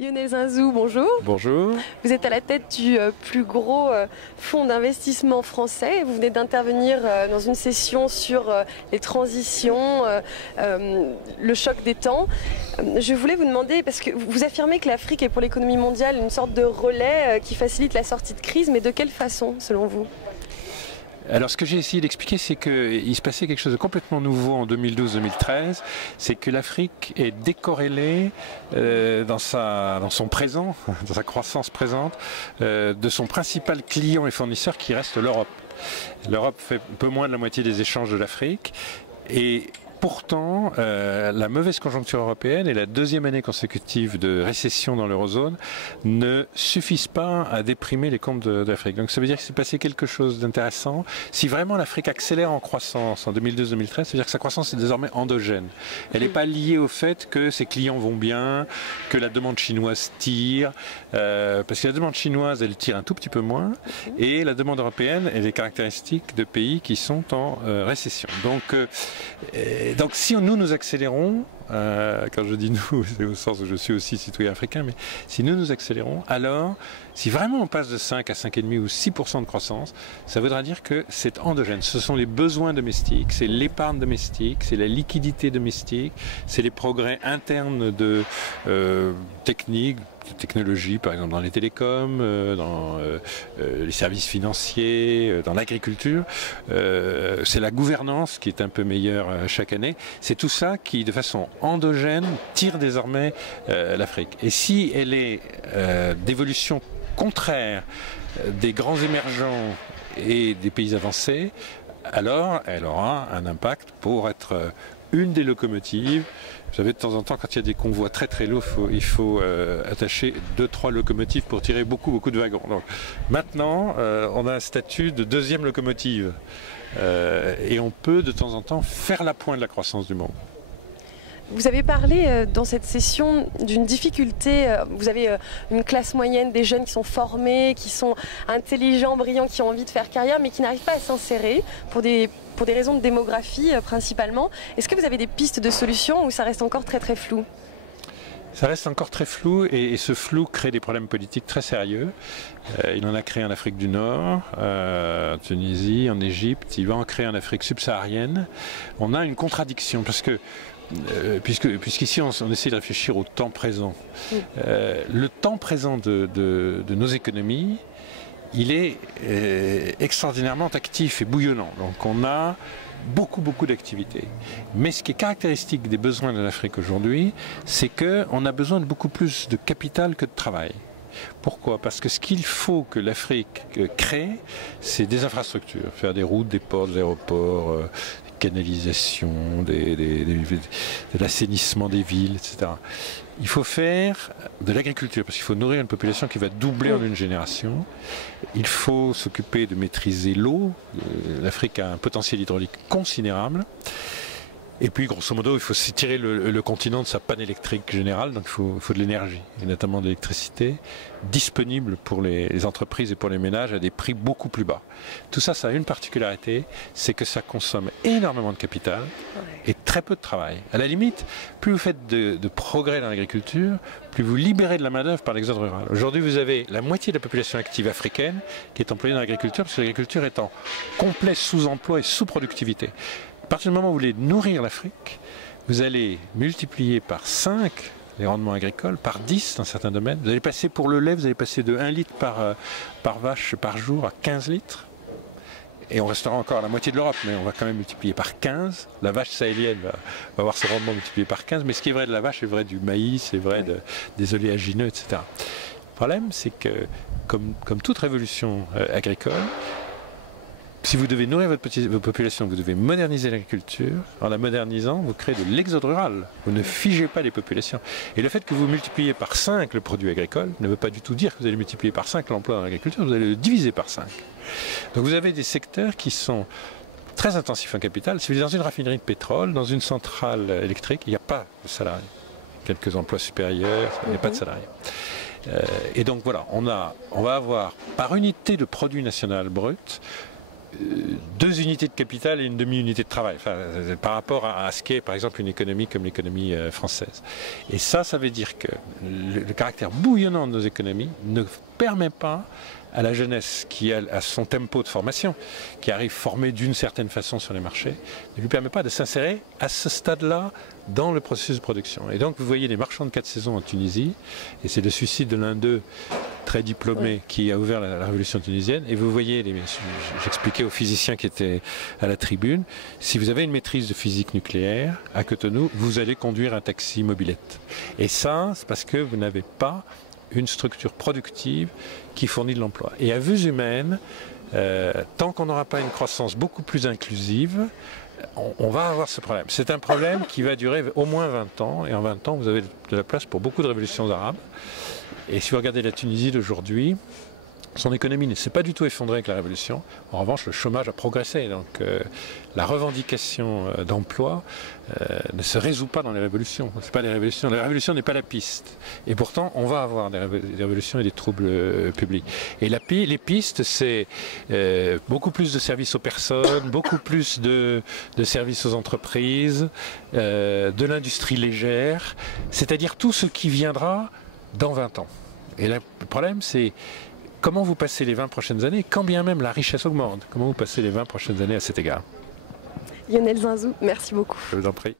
Lionel Zinzou, bonjour. Bonjour. Vous êtes à la tête du plus gros fonds d'investissement français. Vous venez d'intervenir dans une session sur les transitions, le choc des temps. Je voulais vous demander, parce que vous affirmez que l'Afrique est pour l'économie mondiale une sorte de relais qui facilite la sortie de crise, mais de quelle façon, selon vous ? Alors ce que j'ai essayé d'expliquer, c'est qu'il se passait quelque chose de complètement nouveau en 2012-2013, c'est que l'Afrique est décorrélée dans son présent, dans sa croissance présente, de son principal client et fournisseur qui reste l'Europe. L'Europe fait un peu moins de la moitié des échanges de l'Afrique et pourtant, la mauvaise conjoncture européenne et la deuxième année consécutive de récession dans l'eurozone ne suffisent pas à déprimer les comptes de l'Afrique. Donc ça veut dire qu'il s'est passé quelque chose d'intéressant. Si vraiment l'Afrique accélère en croissance en 2012-2013, ça veut dire que sa croissance est désormais endogène. Elle n'est pas liée au fait que ses clients vont bien, que la demande chinoise tire, parce que la demande chinoise, elle tire un tout petit peu moins, et la demande européenne, elle est caractéristique de pays qui sont en récession. Donc si nous accélérons, quand je dis nous, c'est au sens où je suis aussi citoyen africain, mais si nous accélérons, alors si vraiment on passe de 5 à 5,5 ou 6% de croissance, ça voudra dire que c'est endogène. Ce sont les besoins domestiques, c'est l'épargne domestique, c'est la liquidité domestique, c'est les progrès internes de techniques, de technologie, par exemple dans les télécoms, dans les services financiers, dans l'agriculture. C'est la gouvernance qui est un peu meilleure chaque année. C'est tout ça qui, de façon endogène, tire désormais l'Afrique. Et si elle est d'évolution contraire des grands émergents et des pays avancés, alors elle aura un impact pour être une des locomotives. Vous savez, de temps en temps, quand il y a des convois très très lourds, il faut attacher 2-3 locomotives pour tirer beaucoup de wagons. Donc, maintenant, on a un statut de deuxième locomotive et on peut de temps en temps faire la pointe de la croissance du monde. Vous avez parlé dans cette session d'une difficulté. Vous avez une classe moyenne, des jeunes qui sont formés, qui sont intelligents, brillants, qui ont envie de faire carrière, mais qui n'arrivent pas à s'insérer pour des raisons de démographie principalement. Est-ce que vous avez des pistes de solutions ou ça reste encore très très flou ? Ça reste encore très flou et ce flou crée des problèmes politiques très sérieux. Il en a créé en Afrique du Nord, en Tunisie, en Égypte. Il va en créer en Afrique subsaharienne. On a une contradiction parce que puisqu'ici on essaie de réfléchir au temps présent. Le temps présent de nos économies, il est extraordinairement actif et bouillonnant. Donc on a beaucoup d'activités. Mais ce qui est caractéristique des besoins de l'Afrique aujourd'hui, c'est qu'on a besoin de beaucoup plus de capital que de travail. Pourquoi ? Parce que ce qu'il faut que l'Afrique crée, c'est des infrastructures, faire des routes, des ports, des aéroports, des canalisations, de l'assainissement des villes, etc. Il faut faire de l'agriculture, parce qu'il faut nourrir une population qui va doubler en une génération. Il faut s'occuper de maîtriser l'eau. L'Afrique a un potentiel hydraulique considérable. Et puis, grosso modo, il faut tirer le continent de sa panne électrique générale, donc il faut de l'énergie, et notamment de l'électricité, disponible pour les entreprises et pour les ménages à des prix beaucoup plus bas. Tout ça, ça a une particularité, c'est que ça consomme énormément de capital et très peu de travail. À la limite, plus vous faites de progrès dans l'agriculture, plus vous libérez de la main-d'œuvre par l'exode rural. Aujourd'hui, vous avez la moitié de la population active africaine qui est employée dans l'agriculture, parce que l'agriculture est en complet sous-emploi et sous-productivité. À partir du moment où vous voulez nourrir l'Afrique, vous allez multiplier par 5 les rendements agricoles, par 10 dans certains domaines. Vous allez passer pour le lait, vous allez passer de 1 litre par vache par jour à 15 litres. Et on restera encore à la moitié de l'Europe, mais on va quand même multiplier par 15. La vache sahélienne va avoir ses rendements multipliés par 15, mais ce qui est vrai de la vache est vrai du maïs, c'est vrai des oléagineux, etc. Le problème, c'est que, comme toute révolution agricole, si vous devez nourrir votre population, vous devez moderniser l'agriculture. En la modernisant, vous créez de l'exode rural. Vous ne figez pas les populations. Et le fait que vous multipliez par 5 le produit agricole ne veut pas du tout dire que vous allez multiplier par 5 l'emploi dans l'agriculture, vous allez le diviser par 5. Donc vous avez des secteurs qui sont très intensifs en capital. Si vous êtes dans une raffinerie de pétrole, dans une centrale électrique, il n'y a pas de salariés. Quelques emplois supérieurs, il n'y a pas de salariés. Et donc voilà, on va avoir par unité de produit national brut 2 unités de capital et une demi-unité de travail, enfin, par rapport à ce qu'est par exemple une économie comme l'économie française. Et ça veut dire que le caractère bouillonnant de nos économies ne permet pas à la jeunesse qui a son tempo de formation, qui arrive formée d'une certaine façon sur les marchés, ne lui permet pas de s'insérer à ce stade-là dans le processus de production. Et donc vous voyez les marchands de 4 saisons en Tunisie, et c'est le suicide de l'un d'eux, très diplômé, qui a ouvert la révolution tunisienne, et vous voyez, j'expliquais aux physiciens qui étaient à la tribune, si vous avez une maîtrise de physique nucléaire à Cotonou, vous allez conduire un taxi mobilette. Et ça, c'est parce que vous n'avez pas une structure productive qui fournit de l'emploi. Et à vue humaine, tant qu'on n'aura pas une croissance beaucoup plus inclusive, on va avoir ce problème. C'est un problème qui va durer au moins 20 ans, et en 20 ans, vous avez de la place pour beaucoup de révolutions arabes. Et si vous regardez la Tunisie d'aujourd'hui, son économie ne s'est pas du tout effondrée avec la révolution. En revanche, le chômage a progressé. Donc la revendication d'emploi ne se résout pas dans les révolutions. C'est pas les révolutions. La révolution n'est pas la piste. Et pourtant, on va avoir des révolutions et des troubles publics. Et les pistes, c'est beaucoup plus de services aux personnes, beaucoup plus de services aux entreprises, de l'industrie légère, c'est-à-dire tout ce qui viendra dans 20 ans. Et là, le problème, c'est comment vous passez les 20 prochaines années, quand bien même la richesse augmente. Comment vous passez les 20 prochaines années à cet égard? Lionel Zinzou, merci beaucoup. Je vous en prie.